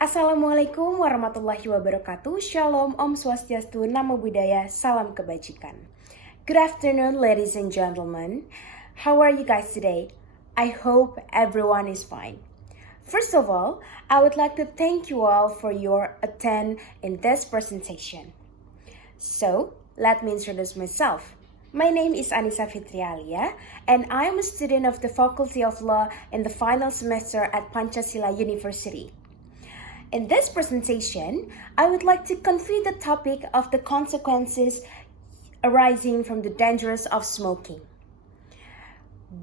Assalamualaikum warahmatullahi wabarakatuh. Shalom, Om Swastiastu, Namo Buddhaya, Salam Kebajikan. Good afternoon, ladies and gentlemen. How are you guys today? I hope everyone is fine. First of all, I would like to thank you all for your attend in this presentation. So, let me introduce myself. My name is Annisa Fitri Alya, and I am a student of the Faculty of Law in the final semester at Pancasila University. In this presentation, I would like to convey the topic of the consequences arising from the dangers of smoking.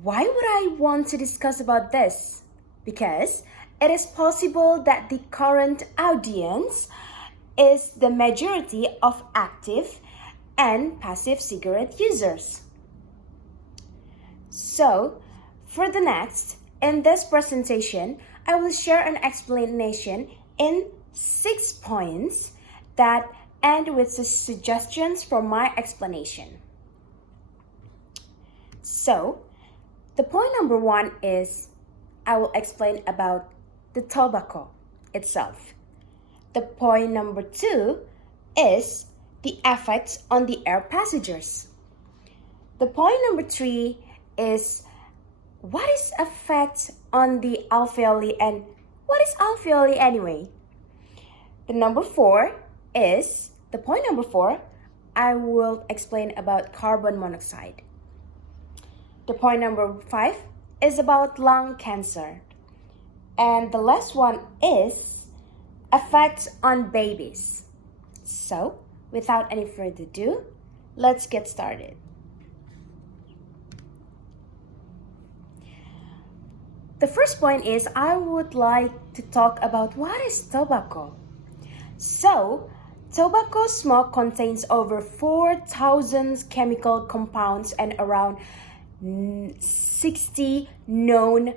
Why would I want to discuss about this? Because it is possible that the current audience is the majority of active and passive cigarette users. So, for the next, in this presentation, I will share an explanation in 6 points that end with suggestions for my explanation. So, the point number 1 is I will explain about the tobacco itself. The point number 2 is the effects on the air passengers. The point number 3 is what is effect on the alveoli and what is alveoli anyway? The point number 4, I will explain about carbon monoxide. The point number 5 is about lung cancer. And the last one is effects on babies. So, without any further ado, let's get started. The first point is I would like to talk about what is tobacco. So, tobacco smoke contains over 4,000 chemical compounds and around 60 known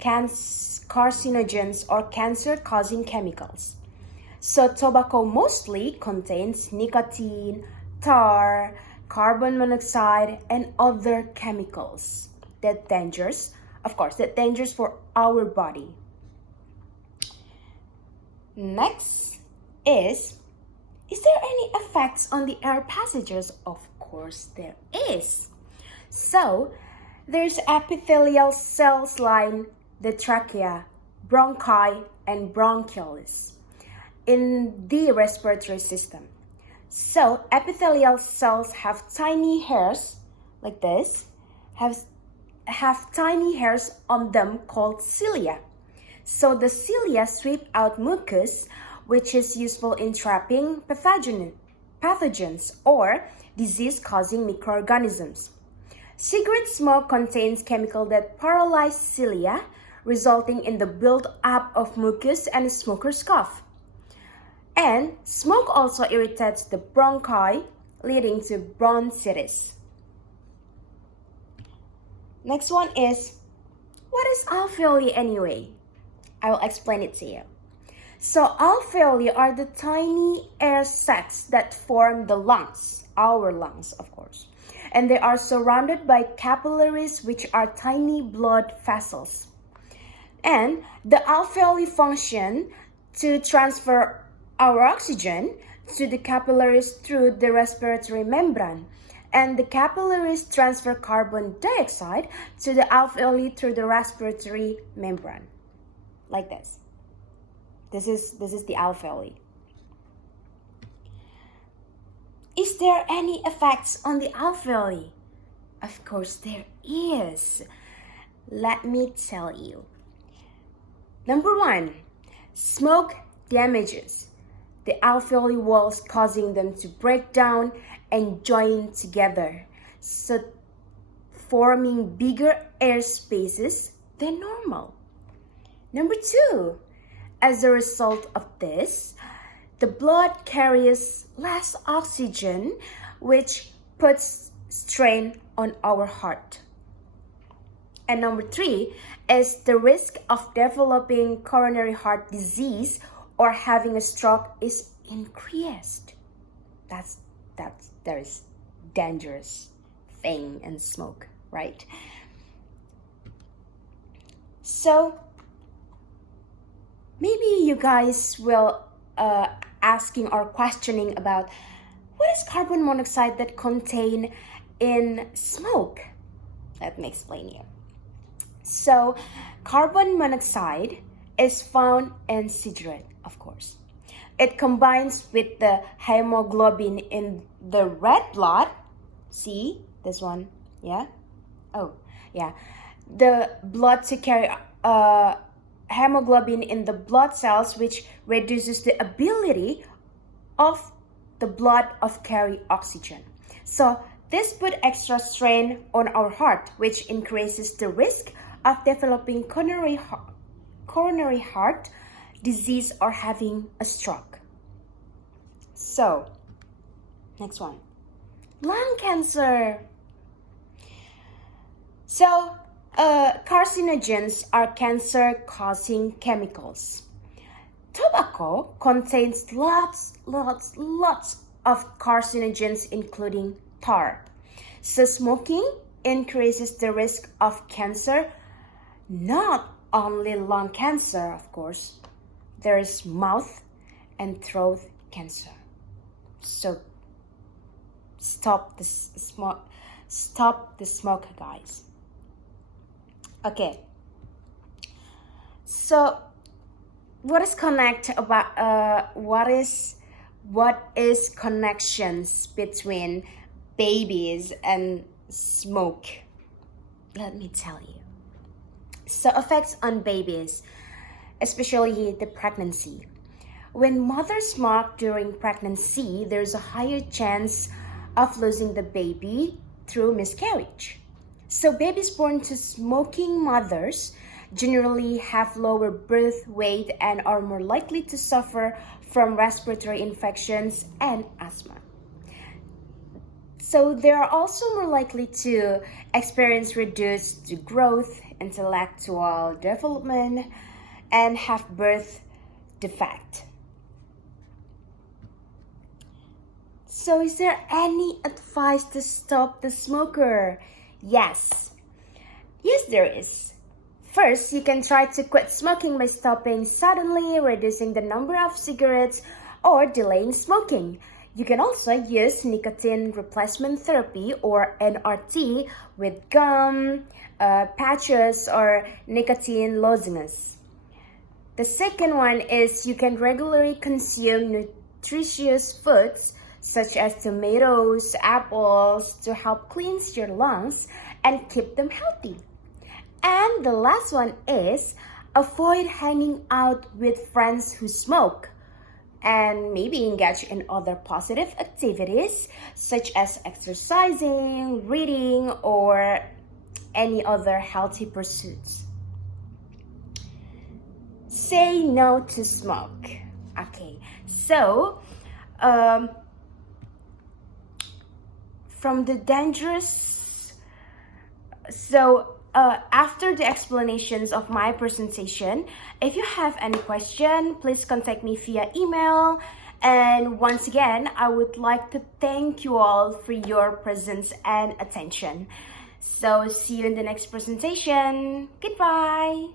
carcinogens or cancer-causing chemicals. So, tobacco mostly contains nicotine, tar, carbon monoxide, and other chemicals that dangerous for our body. Next is there any effects on the air passengers? Of course there is. So, there's epithelial cells line the trachea, bronchi, and bronchioles in the respiratory system. So, epithelial cells have tiny hairs like this, have tiny hairs on them called cilia. So the cilia sweep out mucus, which is useful in trapping pathogens or disease-causing microorganisms. Cigarette smoke contains chemicals that paralyze cilia, resulting in the build-up of mucus and smoker's cough. And smoke also irritates the bronchi, leading to bronchitis. Next one is, what is alveoli anyway? I will explain it to you. So alveoli are the tiny air sacs that form the lungs, our lungs of course. And they are surrounded by capillaries, which are tiny blood vessels. And the alveoli function to transfer our oxygen to the capillaries through the respiratory membrane. And the capillaries transfer carbon dioxide to the alveoli through the respiratory membrane, like this. This is the alveoli. Is there any effects on the alveoli? Of course there is. Let me tell you. Number 1, smoke damages the alveoli walls, causing them to break down and join together, so forming bigger air spaces than normal. Number 2, as a result of this, the blood carries less oxygen, which puts strain on our heart. And number 3 is the risk of developing coronary heart disease or having a stroke is increased. There is dangerous thing in smoke, right? So maybe you guys will asking or questioning about what is carbon monoxide that contain in smoke. Let me explain you. So, carbon monoxide is found in cigarette, of course. It combines with the hemoglobin in the red blood. See this one? Yeah? Oh, yeah. The blood to carry hemoglobin in the blood cells, which reduces the ability of the blood of carry oxygen. So this put extra strain on our heart, which increases the risk of developing coronary heart disease or having a stroke. So, next one. Lung cancer. So, carcinogens are cancer-causing chemicals. Tobacco contains lots of carcinogens, including tar. So, smoking increases the risk of cancer, not only lung cancer, of course. There is mouth and throat cancer. So stop the smoke, guys. Okay. So what is connections between babies and smoke? Let me tell you. So effects on babies, especially the pregnancy. When mothers smoke during pregnancy, there's a higher chance of losing the baby through miscarriage. So babies born to smoking mothers generally have lower birth weight and are more likely to suffer from respiratory infections and asthma. So they are also more likely to experience reduced growth, intellectual development, and have birth defect. So is there any advice to stop the smoker? Yes, there is. First, you can try to quit smoking by stopping suddenly, reducing the number of cigarettes, or delaying smoking. You can also use nicotine replacement therapy or NRT with gum, patches, or nicotine lozenges. The second one is you can regularly consume nutritious foods such as tomatoes, apples, to help cleanse your lungs and keep them healthy. And the last one is avoid hanging out with friends who smoke and maybe engage in other positive activities such as exercising, reading, or any other healthy pursuits. Say no to smoke. Okay, so from the dangerous, after the explanations of my presentation, if you have any question, please contact me via email. And once again, I would like to thank you all for your presence and attention. So see you in the next presentation. Goodbye.